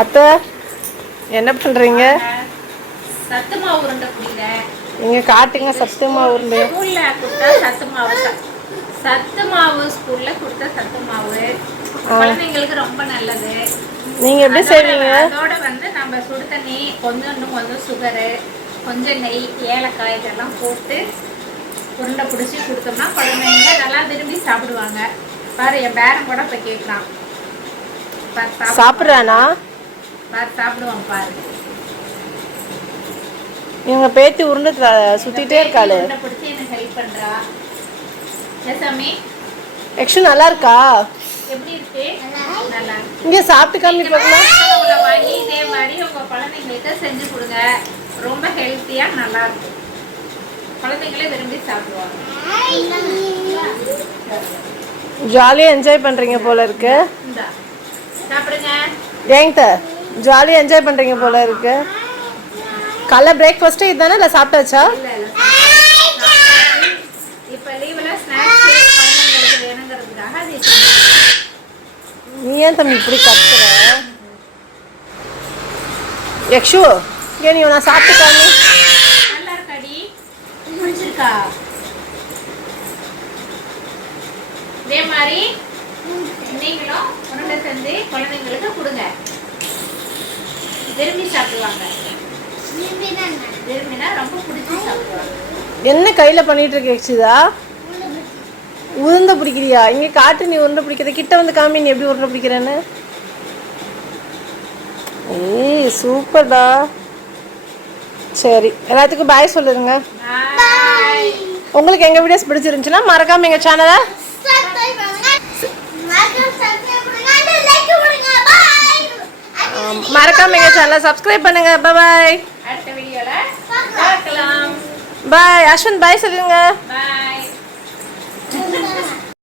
அத்தை என்ன பண்ணுறீங்க சத்து மாவு உருண்டை குடிங்க நீங்கள் காட்டுங்க சத்தியமா உருண்டு. ஸ்கூல்ல கொடுத்தா சத்து மாவு சத்து மாவு ஸ்கூல்ல கொடுத்த சத்து மாவு குழந்தைங்களுக்கு ரொம்ப நல்லது. நீங்கள் எப்படி செய்வீங்க? அதோட வந்து நம்ம சுடு தண்ணி கொஞ்சம் இன்னும் கொஞ்சம் சுகரு கொஞ்சம் நெய் ஏலக்காய் இதெல்லாம் போட்டு உருண்டை பிடிச்சி கொடுத்தோம்னா குழந்தைங்க நல்லா விரும்பி சாப்பிடுவாங்க. பாரு என் பேரன் கூட இப்போ சாப்பிடு. சாப்பிட்றானா? பாரு சாப்பிடுவான் பாரு. இவங்க பேத்தி உருண்டு சுத்திட்டே இருக்காளு. பிடிச்சி எனக்கு ஹெல்ப் பண்றா. சாமி? ஆக்சுவலி நல்லா இருக்கா? எப்படி இருக்கு? நல்லா இருக்கு. இங்கே சாப்பிட்டு காமி பார்க்கலாம் உங்களை வாங்கி இதே மாதிரி உங்க குழந்தைங்களுக்கு செஞ்சு கொடுங்க. ரொம்ப ஹெல்த்தியா நல்லா இருக்கும் குழந்தைங்களே விரும்பி சாப்பிடுவாங்க. ஜாலியாக என்ஜாய் பண்ணுறீங்க போல இருக்கு. சாப்பிடுங்க. ஏங்க ஜாலியாக என்ஜாய் பண்ணுறீங்க போல இருக்கு. காலைல பிரேக்ஃபாஸ்ட்டு இதுதானே இல்லை சாப்பிட்டாச்சா? நீ ஏன் தம்பி இப்படி கத்துற? யக்ஷு ஏன் நீ நான் சாப்பிட்டு காமி நல்லா இருக்காடி. பிடிச்சிருக்கா இதே மாதிரி நீங்களும் உருண்டை செஞ்சு குழந்தைங்களுக்கு கொடுங்க. விரும்பி சாப்பிடுவாங்க. விரும்பினா ரொம்ப பிடிச்சி சாப்பிடுவாங்க. என்ன கையில் பண்ணிட்டு இருக்க யக்ஷிதா? உருண்டை பிடிக்கிறியா? இங்கே காட்டு நீ உருண்டை பிடிக்கிறத கிட்ட வந்து காமி நீ எப்படி உருண்டை பிடிக்கிறேன்னு? ஏய் சூப்பர்டா. சரி எல்லாத்துக்கும் பாய் சொல்லுங்க உங்களுக்கு எங்கள் வீடியோஸ் பிடிச்சிருந்துச்சுன்னா மறக்காம எங்கள் சேனலை மறக்காம எங்கள் சேனலை சப்ஸ்கிரைப் பண்ணுங்க. பாய் அடுத்த வீடியோல பார்க்கலாம். பாய் அஸ்வந்த் பாய் சொல்லுங்க.